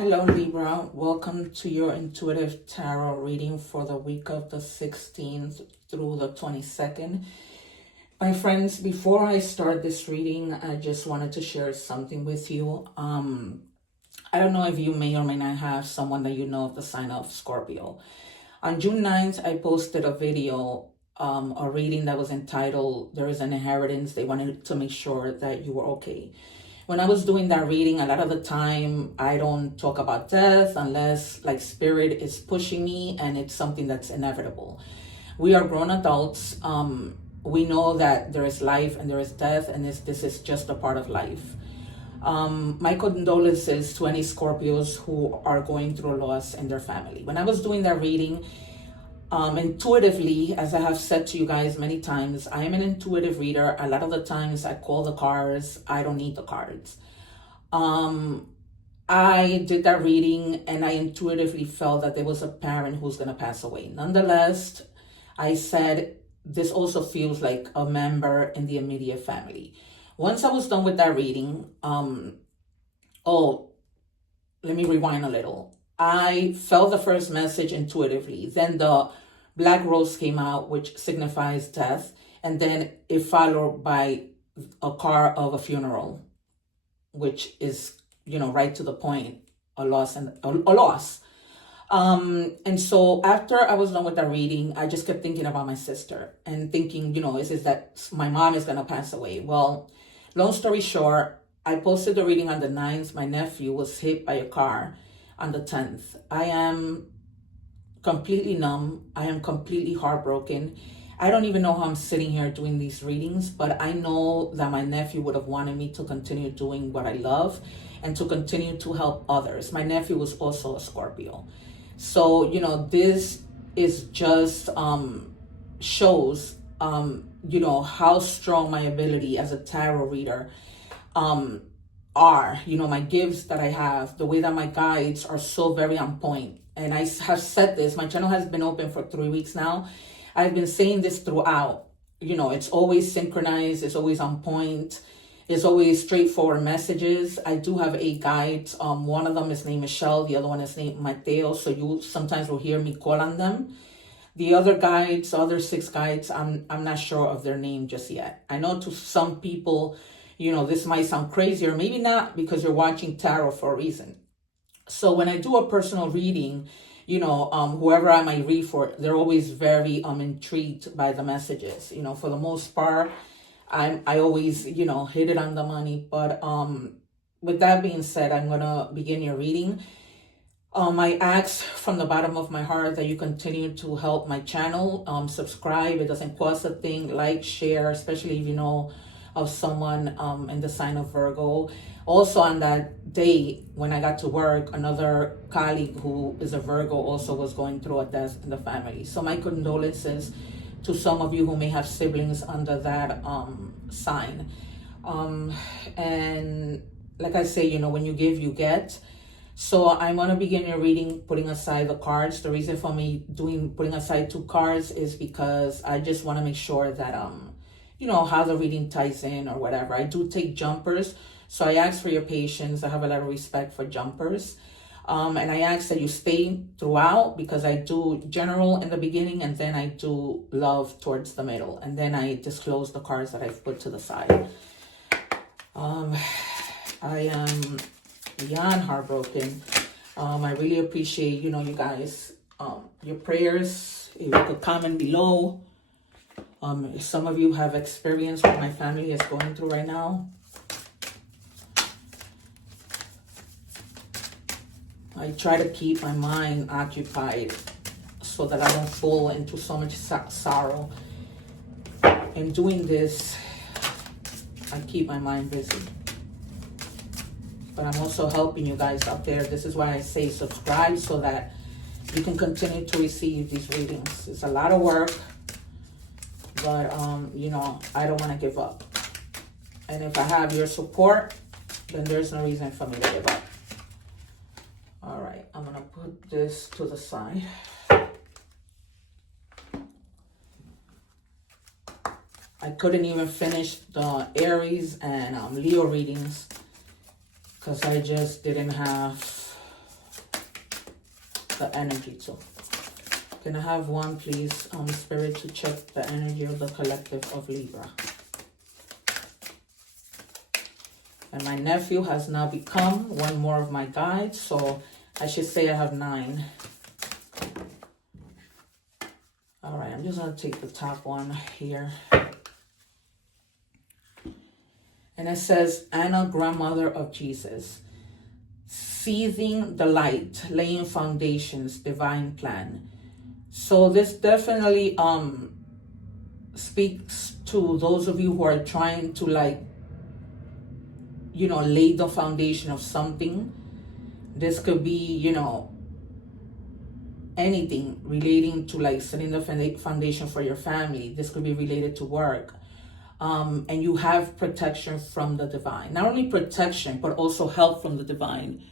Hello Libra, welcome to your intuitive tarot reading for the week of the 16th through the 22nd. My friends, before I start this reading, I just wanted to share something with you. I don't know if you may or may not have someone that you know of the sign of Scorpio. On June 9th, I posted a video, a reading that was entitled, There is an Inheritance. They wanted to make sure that you were okay. When I was doing that reading, a lot of the time, I don't talk about death unless like spirit is pushing me and it's something that's inevitable. We are grown adults. We know that there is life and there is death, and this is just a part of life. My condolences to any Scorpios who are going through loss in their family. When I was doing that reading, intuitively, as I have said to you guys many times, I am an intuitive reader. A lot of the times I call the cards. I don't need the cards. I did that reading and I intuitively felt that there was a parent who's going to pass away. Nonetheless, I said, this also feels like a member in the immediate family. Once I was done with that reading, let me rewind a little. I felt the first message intuitively. Then the black rose came out, which signifies death. And then it followed by a card of a funeral, which is, right to the point, a loss. And so after I was done with that reading, I just kept thinking about my sister and thinking, is it that my mom is going to pass away? Well, long story short, I posted the reading on the 9th. My nephew was hit by a car on the 10th. I am completely numb. I am completely heartbroken. I don't even know how I'm sitting here doing these readings, but I know that my nephew would have wanted me to continue doing what I love and to continue to help others. My nephew was also a Scorpio. So, this is just shows, how strong my ability as a tarot reader are. My gifts that I have, the way that my guides are so very on point. And I have said this, my channel has been open for 3 weeks now. I've been saying this throughout. It's always synchronized, it's always on point, it's always straightforward messages. I do have 8 guides. One of them is named Michelle, the other one is named Mateo, so you sometimes will hear me call on them. The other guides, other 6 guides, I'm not sure of their name just yet. I know to some people, this might sound crazy, or maybe not, because you're watching tarot for a reason. So when I do a personal reading, whoever I might read for, they're always very intrigued by the messages. For the most part, I always, hit it on the money. But with that being said, I'm going to begin your reading. I ask from the bottom of my heart that you continue to help my channel. Subscribe. It doesn't cost a thing. Like, share, especially if you know of someone in the sign of Virgo. Also on that day when I got to work, another colleague who is a Virgo also was going through a death in the family. So my condolences to some of you who may have siblings under that sign. And like I say, when you give, you get. So I'm going to begin your reading putting aside the cards. The reason for me putting aside 2 cards is because I just want to make sure that how the reading ties in or whatever. I do take jumpers, so I ask for your patience. I have a lot of respect for jumpers. And I ask that you stay throughout, because I do general in the beginning and then I do love towards the middle. And then I disclose the cards that I've put to the side. I am beyond heartbroken. I really appreciate, you guys, your prayers. If you could comment below. If some of you have experienced what my family is going through right now. I try to keep my mind occupied so that I don't fall into so much sorrow. In doing this, I keep my mind busy. But I'm also helping you guys out there. This is why I say subscribe, so that you can continue to receive these readings. It's a lot of work, but I don't want to give up. And if I have your support, then there's no reason for me to give up. All right, I'm going to put this to the side. I couldn't even finish the Aries and Leo readings because I just didn't have the energy too. Can I have one, please, Spirit, to check the energy of the collective of Libra? And my nephew has now become one more of my guides, so I should say I have 9. All right, I'm just going to take the top one here. And it says, Anna, grandmother of Jesus, seething the light, laying foundations, divine plan. So this definitely speaks to those of you who are trying to, like, you know, lay the foundation of something. This could be, you know, anything relating to, like, setting the foundation for your family. This could be related to work. And you have protection from the divine. Not only protection, but also help from the divine.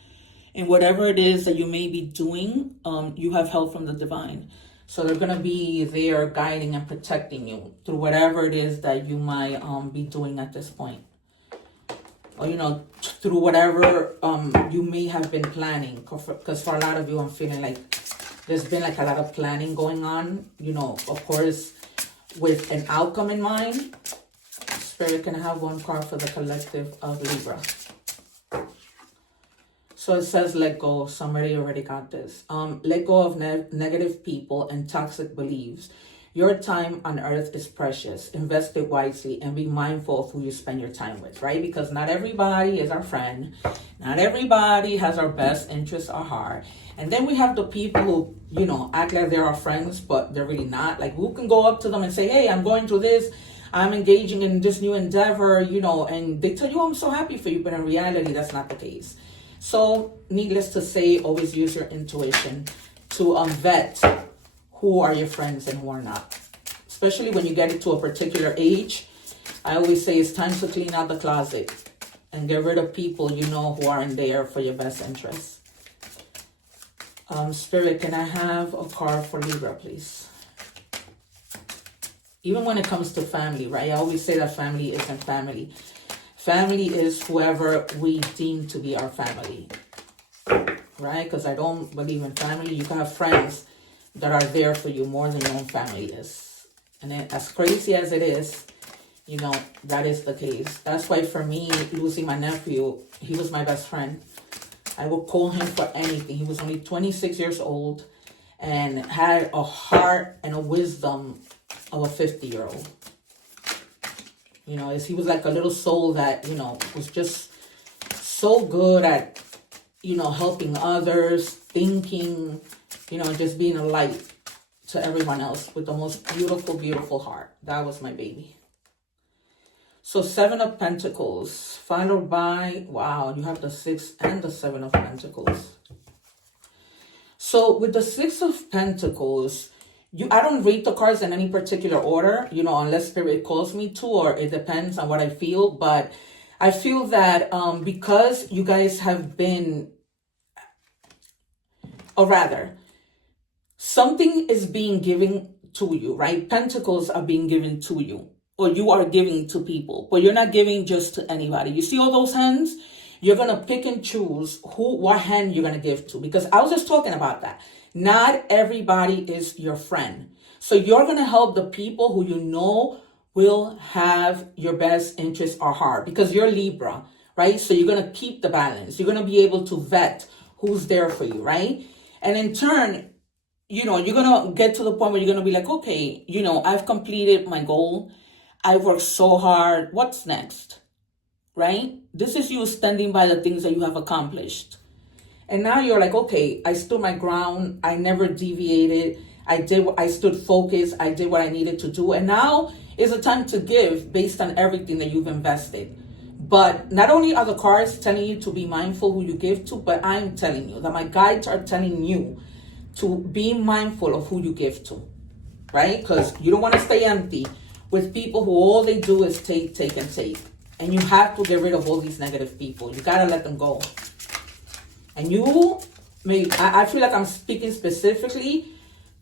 And whatever it is that you may be doing, you have help from the divine. So they're going to be there guiding and protecting you through whatever it is that you might be doing at this point. Or, you know, through whatever you may have been planning. Because for a lot of you, I'm feeling like there's been like a lot of planning going on. You know, of course, with an outcome in mind. Spirit, can I have one card for the collective of Libra? So it says, let go. Somebody already got this. Let go of negative people and toxic beliefs. Your time on earth is precious. Invest it wisely and be mindful of who you spend your time with, right? Because not everybody is our friend. Not everybody has our best interests at heart. And then we have the people who, you know, act like they're our friends, but they're really not. Like, who can go up to them and say, hey, I'm going through this. I'm engaging in this new endeavor, you know, and they tell you, I'm so happy for you. But in reality, that's not the case. So, needless to say, always use your intuition to vet who are your friends and who are not. Especially when you get into a particular age, I always say it's time to clean out the closet and get rid of people you know who aren't there for your best interests. Spirit, can I have a card for Libra, please? Even when it comes to family, right? I always say that family isn't family. Family is whoever we deem to be our family, right? Because I don't believe in family. You can have friends that are there for you more than your own family is. And then, as crazy as it is, you know, that is the case. That's why for me, losing my nephew, he was my best friend. I would call him for anything. He was only 26 years old and had a heart and a wisdom of a 50-year-old. You know, he was like a little soul that, you know, was just so good at, you know, helping others, thinking, you know, just being a light to everyone else with the most beautiful, beautiful heart. That was my baby. So 7 of Pentacles, followed by, wow, you have the 6 and the 7 of Pentacles. So with the 6 of Pentacles, I don't read the cards in any particular order, you know, unless Spirit calls me to, or it depends on what I feel. But I feel that because you guys have been, or rather, something is being given to you, right? Pentacles are being given to you, or you are giving to people, but you're not giving just to anybody. You see all those hands? You're going to pick and choose what hand you're going to give to, because I was just talking about that. Not everybody is your friend. So you're going to help the people who you know will have your best interest or heart, because you're Libra, right? So you're going to keep the balance. You're going to be able to vet who's there for you, right? And in turn, you know, you're going to get to the point where you're going to be like, okay, you know, I've completed my goal. I worked so hard. What's next? Right? This is you standing by the things that you have accomplished. And now you're like, okay, I stood my ground. I never deviated. I stood focused. I did what I needed to do. And now is the time to give based on everything that you've invested. But not only are the cards telling you to be mindful who you give to, but I'm telling you that my guides are telling you to be mindful of who you give to, right? Because you don't want to stay empty with people who all they do is take, and take. And you have to get rid of all these negative people. You got to let them go. And I feel like I'm speaking specifically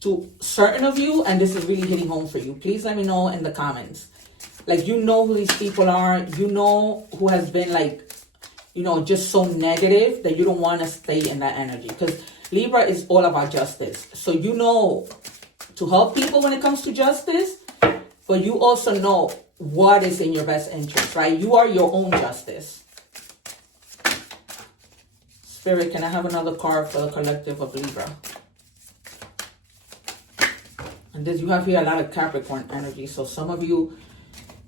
to certain of you, and this is really hitting home for you. Please let me know in the comments. Like, you know who these people are. You know who has been, like, you know, just so negative that you don't want to stay in that energy. Because Libra is all about justice. So you know to help people when it comes to justice, but you also know what is in your best interest, right? You are your own justice. Spirit, can I have another card for the collective of Libra? And this, you have here a lot of Capricorn energy. So some of you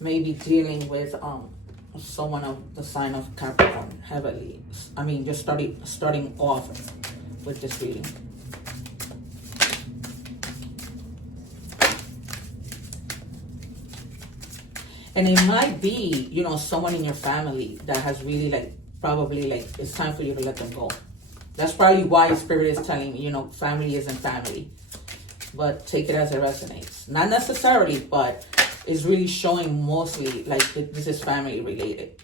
may be dealing with someone of the sign of Capricorn heavily. I mean, just starting off with this reading. And it might be, you know, someone in your family that has really probably it's time for you to let them go. That's probably why Spirit is telling me, you know, family isn't family. But take it as it resonates. Not necessarily, but it's really showing mostly this is family related.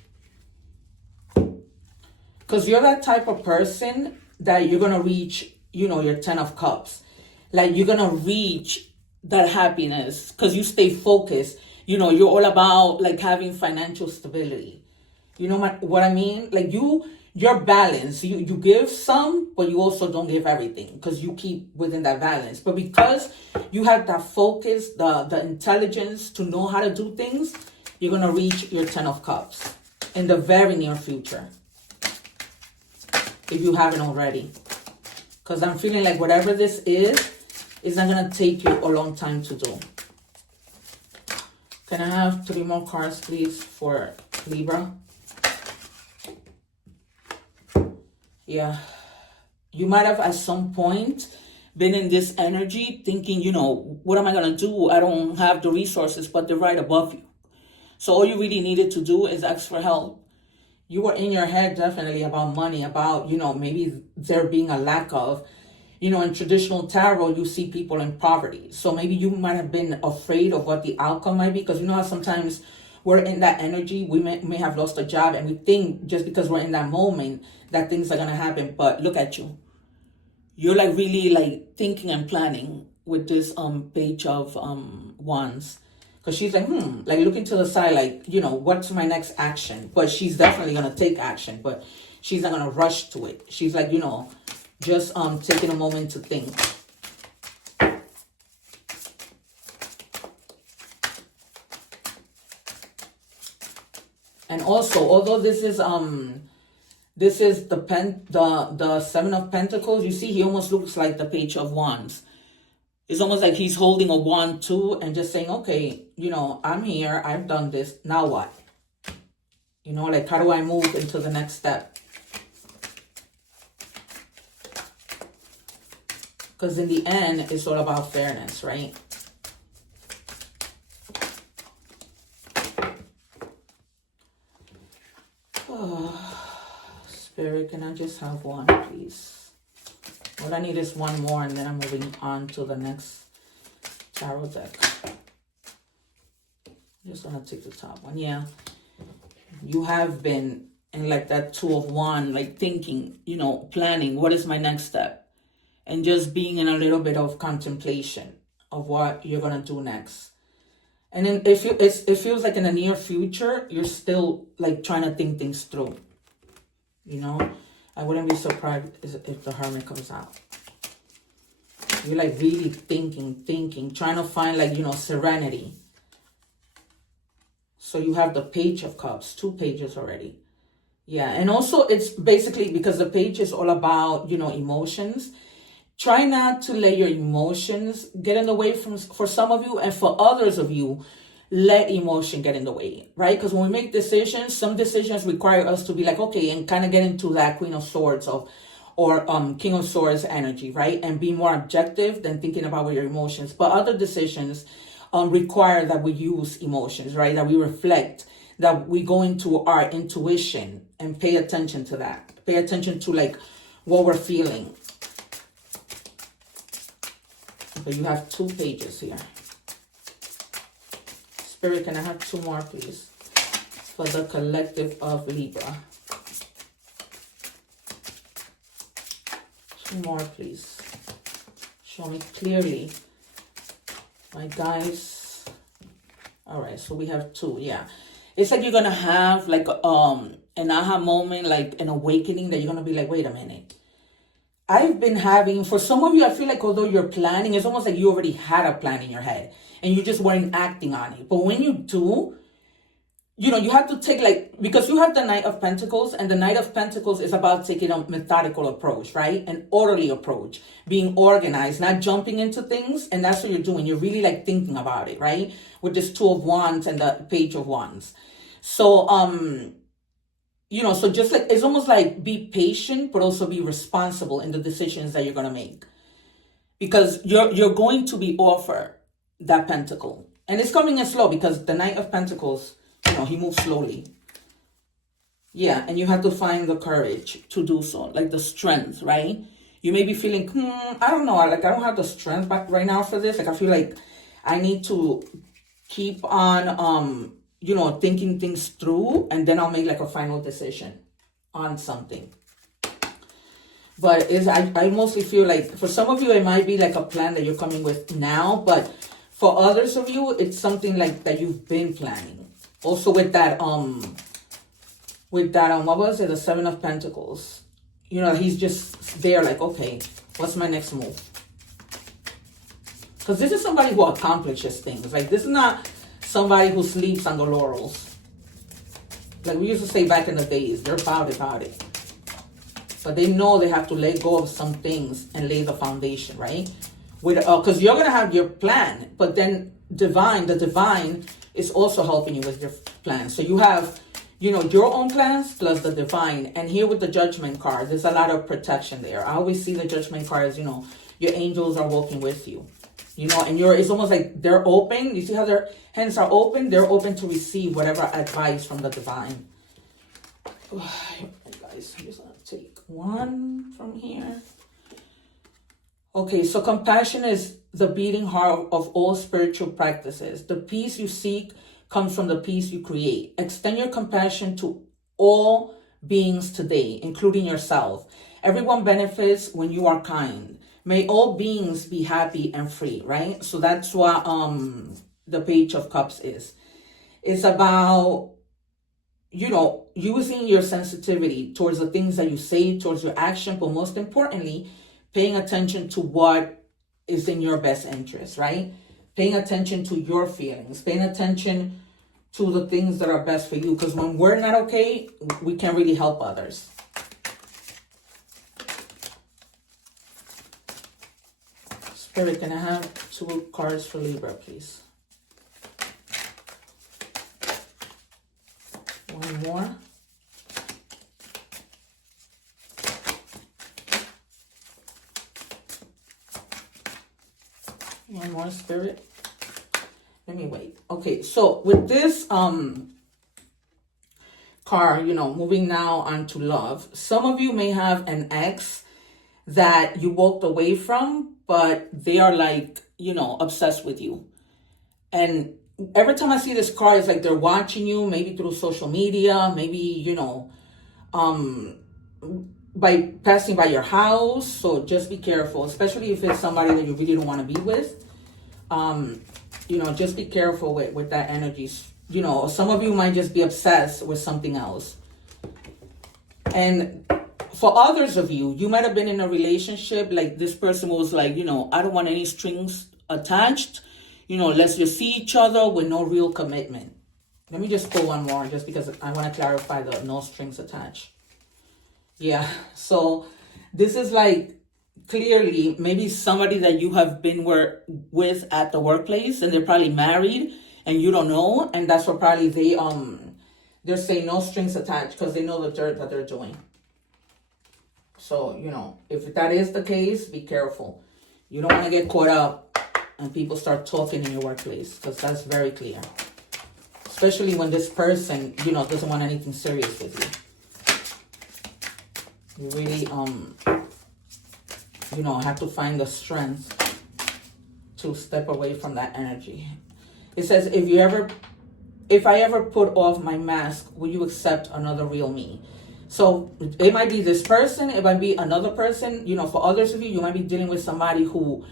Because you're that type of person that you're going to reach, you know, your 10 of Cups. You're going to reach that happiness because you stay focused. You know, you're all about having financial stability. You know what I mean? You're balanced. You give some, but you also don't give everything because you keep within that balance. But because you have that focus, the intelligence to know how to do things, you're going to reach your 10 of Cups in the very near future. If you haven't already. Because I'm feeling like whatever this is not going to take you a long time to do. Can I have 3 more cards, please, for Libra? Yeah. You might have at some point been in this energy thinking, you know, what am I going to do? I don't have the resources, but they're right above you. So all you really needed to do is ask for help. You were in your head definitely about money, about, you know, maybe there being a lack of, you know, in traditional tarot, you see people in poverty. So maybe you might have been afraid of what the outcome might be. Because you know how sometimes we're in that energy, we may have lost a job and we think just because we're in that moment that things are going to happen. But look at you. You're really thinking and planning with this page of wands. Because she's looking to the side, you know, what's my next action? But she's definitely going to take action, but she's not going to rush to it. She's you know, just taking a moment to think. And also, although this is the 7 of Pentacles, you see he almost looks like the Page of Wands. It's almost like he's holding a wand too and just saying, okay, you know, I'm here. I've done this. Now what? You know, how do I move into the next step? Because in the end, it's all about fairness, right? Oh, Spirit, can I just have one, please? All I need is one more, and then I'm moving on to the next tarot deck. I'm just going to take the top one. Yeah. You have been in that 2 of Wands, thinking, you know, planning, what is my next step? And just being in a little bit of contemplation of what you're going to do next. And then it feels like in the near future, you're still trying to think things through. You know? I wouldn't be surprised if the Hermit comes out. You're really thinking, trying to find you know, serenity. So you have the Page of Cups, 2 pages already. Yeah, and also it's basically because the page is all about, you know, emotions. Try not to let your emotions get in the way for some of you, and for others of you, let emotion get in the way, right? Because when we make decisions, some decisions require us to be okay, and kind of get into that Queen of Swords or King of Swords energy, right? And be more objective than thinking about your emotions. But other decisions require that we use emotions, right? That we reflect, that we go into our intuition and pay attention to that. Pay attention to what we're feeling. But you have 2 pages here. Spirit, can I have 2 more, please? For the collective of Libra. 2 more, please. Show me clearly. My guys. All right, so we have 2, yeah. It's you're going to have an aha moment, an awakening that you're going to be wait a minute. I've been having, for some of you, I feel like although you're planning, it's almost like you already had a plan in your head and you just weren't acting on it. But when you do, you have to take, like, because you have the Knight of Pentacles, and the Knight of Pentacles is about taking a methodical approach, right? An orderly approach, being organized, not jumping into things. And that's what you're doing. You're really like thinking about it, right? With this Two of Wands and the Page of Wands. So, so just like, it's almost like be patient, but also be responsible in the decisions that you're going to make. Because you're going to be offered that pentacle. And it's coming in slow because the Knight of Pentacles, he moves slowly. Yeah, and you have to find the courage to do so, like the strength, right? You may be feeling, I don't know, like I don't have the strength back right now for this. Like I feel like I need to keep on, thinking things through, and then I'll make like a final decision on something. But I mostly feel like for some of you, it might be like a plan that you're coming with now, but for others of you, it's something like that you've been planning. Also with that, what was it? The Seven of Pentacles. He's just there like, okay, what's my next move? Because this is somebody who accomplishes things. Like, this is not somebody who sleeps on the laurels. Like we used to say back in the days, they're about it. But they know they have to let go of some things and lay the foundation, right? Because you're going to have your plan, but then the divine is also helping you with your plan. So you have, your own plans plus the divine. And here with the Judgment card, there's a lot of protection there. I always see the Judgment card as, your angels are walking with you. And it's almost like they're open. You see how their hands are open? They're open to receive whatever advice from the divine. Guys, I'm just going to take one from here. Okay, so compassion is the beating heart of all spiritual practices. The peace you seek comes from the peace you create. Extend your compassion to all beings today, including yourself. Everyone benefits when you are kind. May all beings be happy and free, right? So that's what the Page of Cups is. It's about, using your sensitivity towards the things that you say, towards your action, but most importantly, paying attention to what is in your best interest, right? Paying attention to your feelings, paying attention to the things that are best for you. Because when we're not okay, we can't really help others. Spirit, can I have 2 cards for Libra, please? One more. One more, Spirit. Let me wait. Okay, so with this card, moving now on to love. Some of you may have an ex that you walked away from, but they are like, obsessed with you. And every time I see this card, it's like they're watching you, maybe through social media, maybe, by passing by your house. So just be careful, especially if it's somebody that you really don't want to be with. Just be careful with that energy. Some of you might just be obsessed with something else. And for others of you, you might have been in a relationship, like this person was like, I don't want any strings attached. Let's just see each other with no real commitment. Let me just pull one more just because I want to clarify the no strings attached. Yeah, so this is like clearly maybe somebody that you have been with at the workplace, and they're probably married and you don't know, and that's what probably they're saying no strings attached because they know the dirt that they're doing. So, if that is the case, be careful. You don't want to get caught up and people start talking in your workplace, because that's very clear. Especially when this person, doesn't want anything serious with you. You really, have to find the strength to step away from that energy. It says, if I ever put off my mask, will you accept another real me? So it might be this person, it might be another person. For others of you, you might be dealing with somebody who,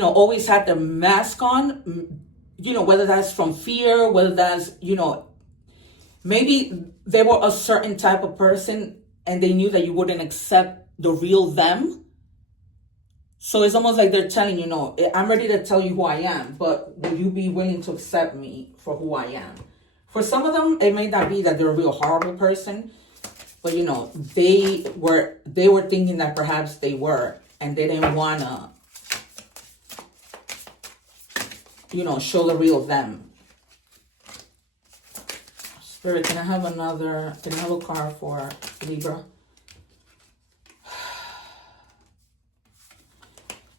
always had their mask on, whether that's from fear, whether that's, maybe they were a certain type of person and they knew that you wouldn't accept the real them. So it's almost like they're telling you, no, I'm ready to tell you who I am, but will you be willing to accept me for who I am? For some of them, it may not be that they're a real horrible person, but you know, they were thinking that perhaps they were, and they didn't wanna, you know, show the real them. Spirit, can I have a card for Libra?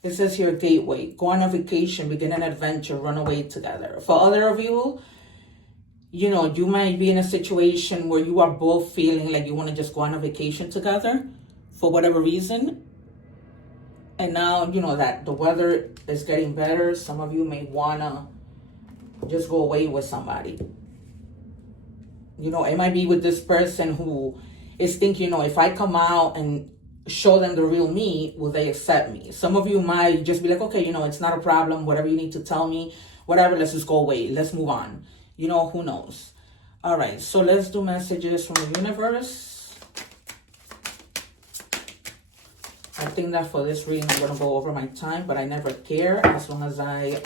It says here, gateway, go on a vacation, begin an adventure, run away together. For other of you, you know, you might be in a situation where you are both feeling like you want to just go on a vacation together for whatever reason. And now, you know, that the weather is getting better. Some of you may want to just go away with somebody. You know, it might be with this person who is thinking, you know, if I come out and show them the real me, will they accept me? Some of you might just be like, okay, you know, it's not a problem. Whatever you need to tell me, whatever, let's just go away. Let's move on. You know, who knows? All right, so let's do messages from the universe. I think that for this reading, I'm going to go over my time, but I never care as long as I,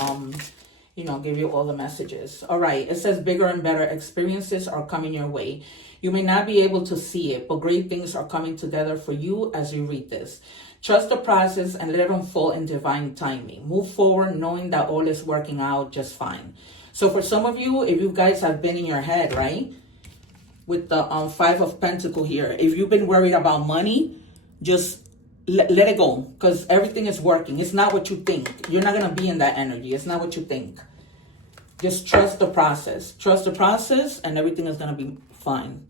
you know, give you all the messages. All right, it says bigger and better experiences are coming your way. You may not be able to see it, but great things are coming together for you as you read this. Trust the process and let it unfold in divine timing. Move forward knowing that all is working out just fine. So for some of you, if you guys have been in your head, right, with the Five of Pentacles here, if you've been worried about money, just let it go, because everything is working. It's not what you think. You're not going to be in that energy. It's not what you think. Just trust the process. Trust the process and everything is going to be fine.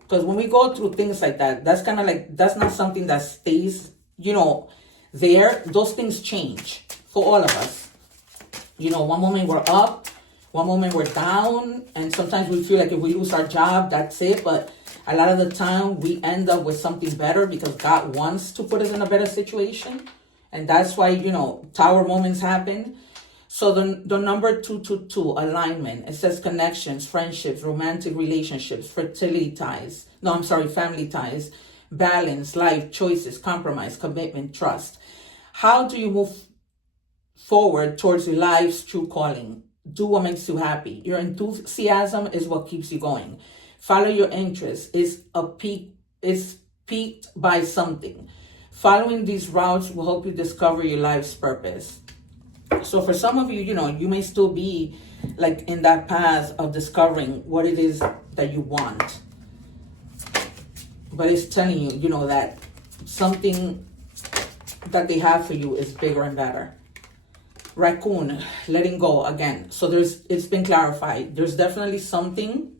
Because when we go through things like that, that's kind of like, that's not something that stays, you know, there. Those things change for all of us. You know, one moment we're up, one moment we're down, and sometimes we feel like if we lose our job, that's it. But a lot of the time we end up with something better because God wants to put us in a better situation. And that's why, you know, tower moments happen. So the number 222, alignment, it says connections, friendships, romantic relationships, fertility ties. No, I'm sorry, family ties, balance, life, choices, compromise, commitment, trust. How do you move forward towards your life's true calling? Do what makes you happy. Your enthusiasm is what keeps you going. Follow your interests. Is piqued by something. Following these routes will help you discover your life's purpose. So for some of you, you know, you may still be like in that path of discovering what it is that you want. But it's telling you, you know, that something that they have for you is bigger and better. Raccoon, letting go again. So it's been clarified. There's definitely something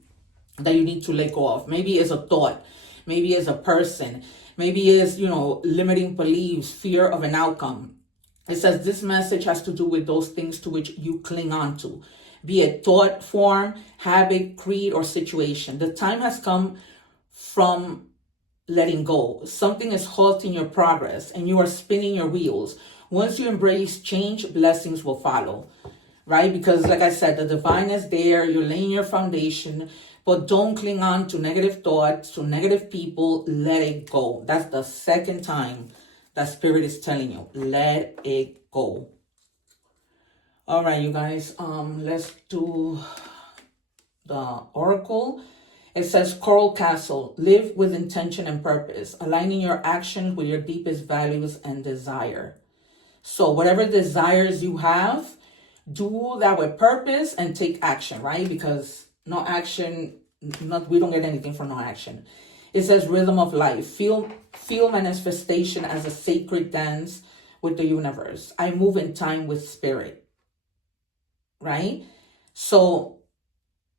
that you need to let go of. Maybe it's a thought. Maybe it's a person. Maybe it's, you know, limiting beliefs, fear of an outcome. It says this message has to do with those things to which you cling on to, be it thought form, habit, creed, or situation. The time has come from letting go. Something is halting your progress and you are spinning your wheels. Once you embrace change, blessings will follow, right? Because like I said, the divine is there. You're laying your foundation, but don't cling on to negative thoughts, to negative people. Let it go. That's the second time that Spirit is telling you, let it go. All right, you guys, let's do the oracle. It says Coral Castle, live with intention and purpose, aligning your actions with your deepest values and desire. So whatever desires you have, do that with purpose and take action, right? Because no action, we don't get anything for no action. It says rhythm of life. Feel manifestation as a sacred dance with the universe. I move in time with spirit, right? So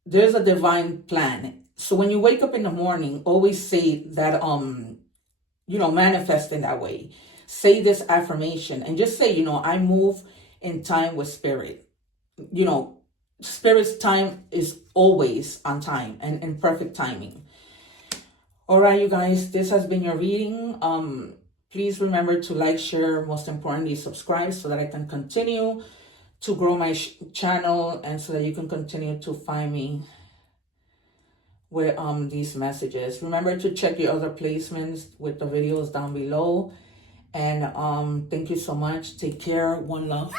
there's a divine plan. So when you wake up in the morning, always say that, you know, manifest in that way. Say this affirmation and just say, you know, I move in time with spirit. You know, spirit's time is always on time and in perfect timing. All right, you guys, this has been your reading. Please remember to like, share, most importantly, subscribe so that I can continue to grow my channel and so that you can continue to find me with these messages. Remember to check your other placements with the videos down below. And thank you so much. Take care. One love.